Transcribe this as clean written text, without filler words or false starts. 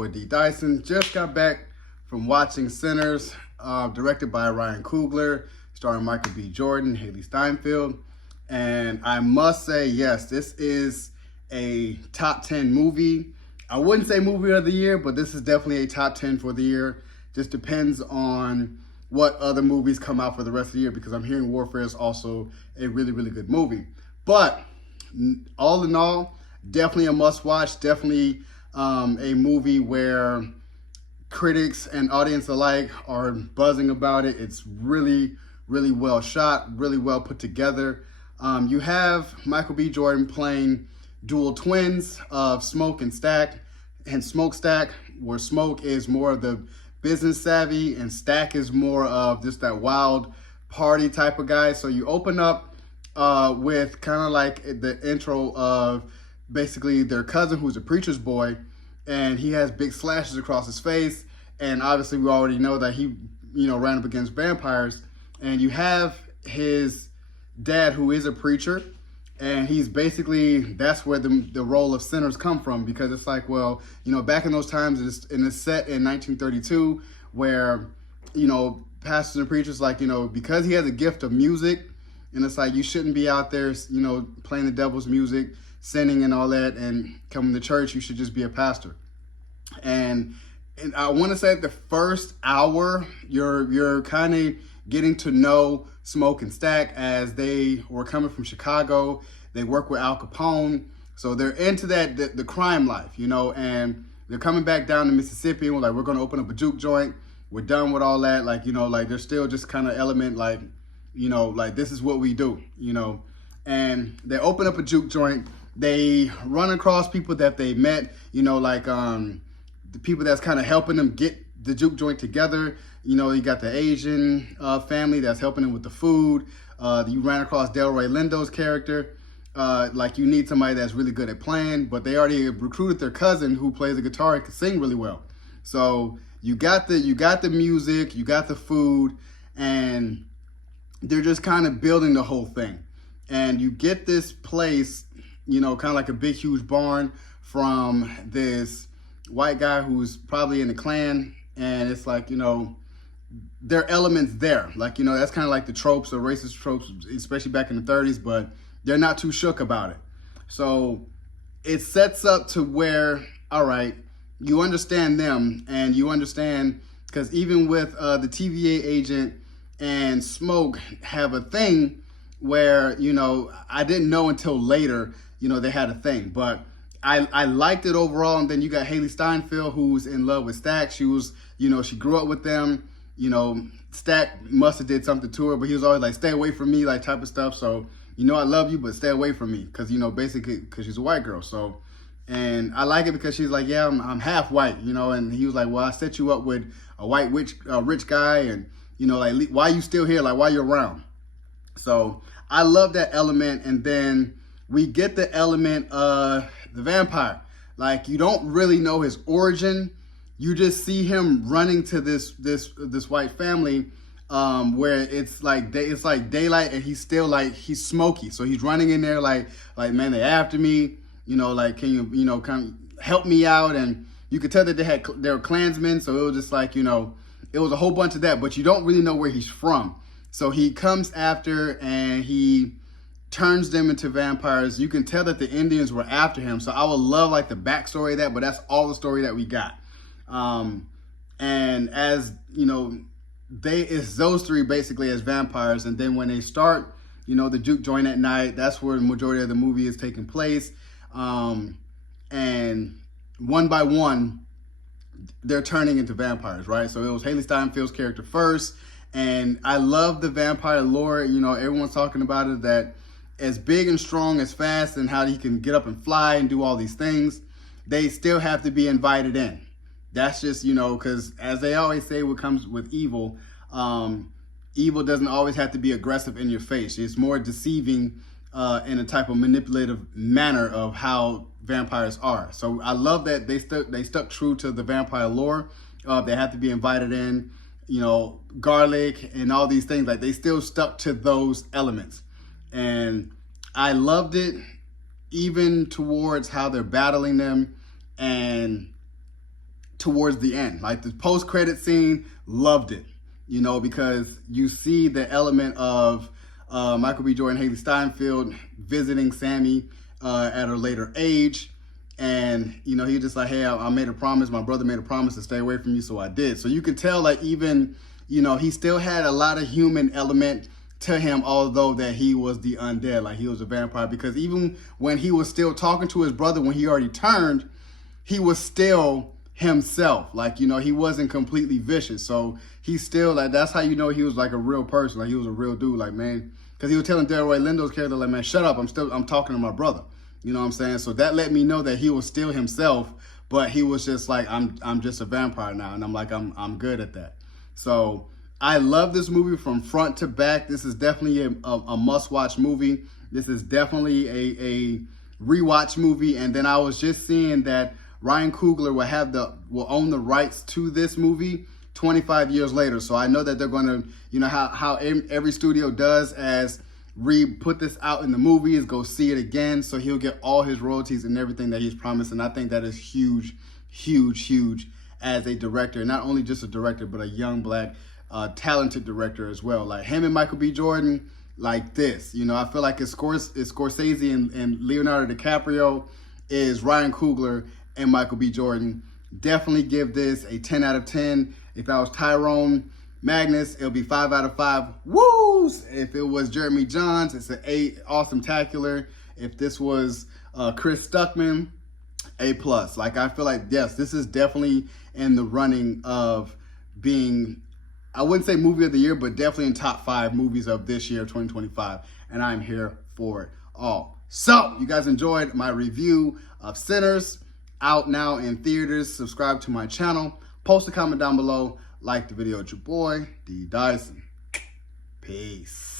boy D Dyson. Just got back from watching Sinners, directed by Ryan Coogler, starring Michael B. Jordan, Haley Steinfeld. And I must say, yes, this is a top 10 movie. I wouldn't say movie of the year, but this is definitely a top 10 for the year. Just depends on what other movies come out for the rest of the year, because I'm hearing Warfare is also a really, really good movie. But all in all, definitely a must watch. Definitely a movie where critics and audience alike are buzzing about it. It's really, really well shot, really well put together. You have Michael B. Jordan playing dual twins of Smoke and Stack, and Smokestack, where Smoke is more of the business savvy and Stack is more of just that wild party type of guy. So you open up with kind of like the intro of basically their cousin, who's a preacher's boy, and he has big slashes across his face. And obviously we already know that he, ran up against vampires. And you have his dad, who is a preacher, and he's basically, that's where the role of Sinners come from, because it's like, well, back in those times, it's set in 1932, where, pastors and preachers, like, because he has a gift of music, and it's like, you shouldn't be out there, playing the devil's music, sinning and all that, and coming to church. You should just be a pastor. And I want to say the first hour, you're kind of getting to know Smoke and Stack, as they were coming from Chicago. They work with Al Capone, so they're into the crime life, and they're coming back down to Mississippi, and we're going to open up a juke joint. We're done with all that, there's still just kind of element, this is what we do, and they open up a juke joint. They run across people that they met, the people that's kind of helping them get the juke joint together. You got the Asian family that's helping them with the food. You ran across Delroy Lindo's character. You need somebody that's really good at playing, but they already recruited their cousin, who plays the guitar and can sing really well. So you got the music, you got the food, and they're just kind of building the whole thing. And you get this place, kind of like a big, huge barn, from this white guy who's probably in the Klan. And it's like, there are elements there. That's kind of like the tropes, or racist tropes, especially back in the 30s, but they're not too shook about it. So it sets up to where, all right, you understand them, and you understand, because even with the TVA agent and Smoke have a thing where, I didn't know until later, they had a thing, but I liked it overall. And then you got Haley Steinfeld, who's in love with Stack. She was, she grew up with them. Stack must have did something to her, but he was always like, stay away from me, like type of stuff. So, I love you, but stay away from me, because, basically, because she's a white girl. So, and I like it because she's like, yeah, I'm half white, and he was like, well, I set you up with a white rich guy, and, why you still here? Like, why you're around? So I love that element. And then we get the element of the vampire. You don't really know his origin. You just see him running to this white family, where it's like daylight, and he's still he's smoky. So he's running in there like man, they after me. Can you kind of help me out? And you could tell that they were Klansmen. So it was just it was a whole bunch of that. But you don't really know where he's from. So he comes after, and he turns them into vampires. You can tell that the Indians were after him. So I would love the backstory of that, but that's all the story that we got. And as it's those three basically as vampires. And then when they start, the juke joint at night, that's where the majority of the movie is taking place. And one by one, they're turning into vampires, right? So it was Haley Steinfeld's character first. And I love the vampire lore. Everyone's talking about it, that as big and strong, as fast, and how he can get up and fly and do all these things, they still have to be invited in. That's just, because as they always say, what comes with evil, evil doesn't always have to be aggressive in your face. It's more deceiving in a type of manipulative manner of how vampires are. So I love that they stuck true to the vampire lore. They have to be invited in, garlic and all these things. They still stuck to those elements. And I loved it, even towards how they're battling them. And towards the end. Like the post-credit scene, loved it, you know, because you see the element of Michael B. Jordan, Haley Steinfeld visiting Sammy at a later age. And, you know, he just like, hey, I made a promise. My brother made a promise to stay away from you, so I did. So you could tell, like, even, you know, he still had a lot of human element to him, although that he was the undead, like he was a vampire. Because even when he was still talking to his brother, when he already turned, he was still himself. Like, you know, he wasn't completely vicious. So he's still like, that's how you know he was like a real person. Like he was a real dude, like, man, because he was telling Delroy Lindo's character, like, man, shut up. I'm talking to my brother. You know what I'm saying? So that let me know that he was still himself, but he was just like, I'm just a vampire now. And I'm like, I'm good at that. So I love this movie from front to back. This is definitely a must-watch movie. This is definitely a rewatch movie. And then I was just seeing that Ryan Coogler will own the rights to this movie 25 years later. So I know that they're going to, you know, how every studio does as put this out in the movies, go see it again. So he'll get all his royalties and everything that he's promised. And I think that is huge, huge, huge as a director. Not only just a director, but a young black talented director as well. Like him and Michael B. Jordan, like this. You know, I feel like it's Scorsese and Leonardo DiCaprio is Ryan Coogler and Michael B. Jordan. Definitely give this a 10 out of 10. If I was Tyrone Magnus, it'll be 5 out of 5 woos. If it was Jeremy Jahns, it's an 8 awesome-tacular. If this was Chris Stuckman, A+. Like, I feel like, yes, this is definitely in the running of being, I wouldn't say movie of the year, but definitely in top 5 movies of this year, 2025. And I'm here for it all. So, you guys enjoyed my review of Sinners, out now in theaters. Subscribe to my channel. Post a comment down below. Like the video. It's your boy, D. Dyson. Peace.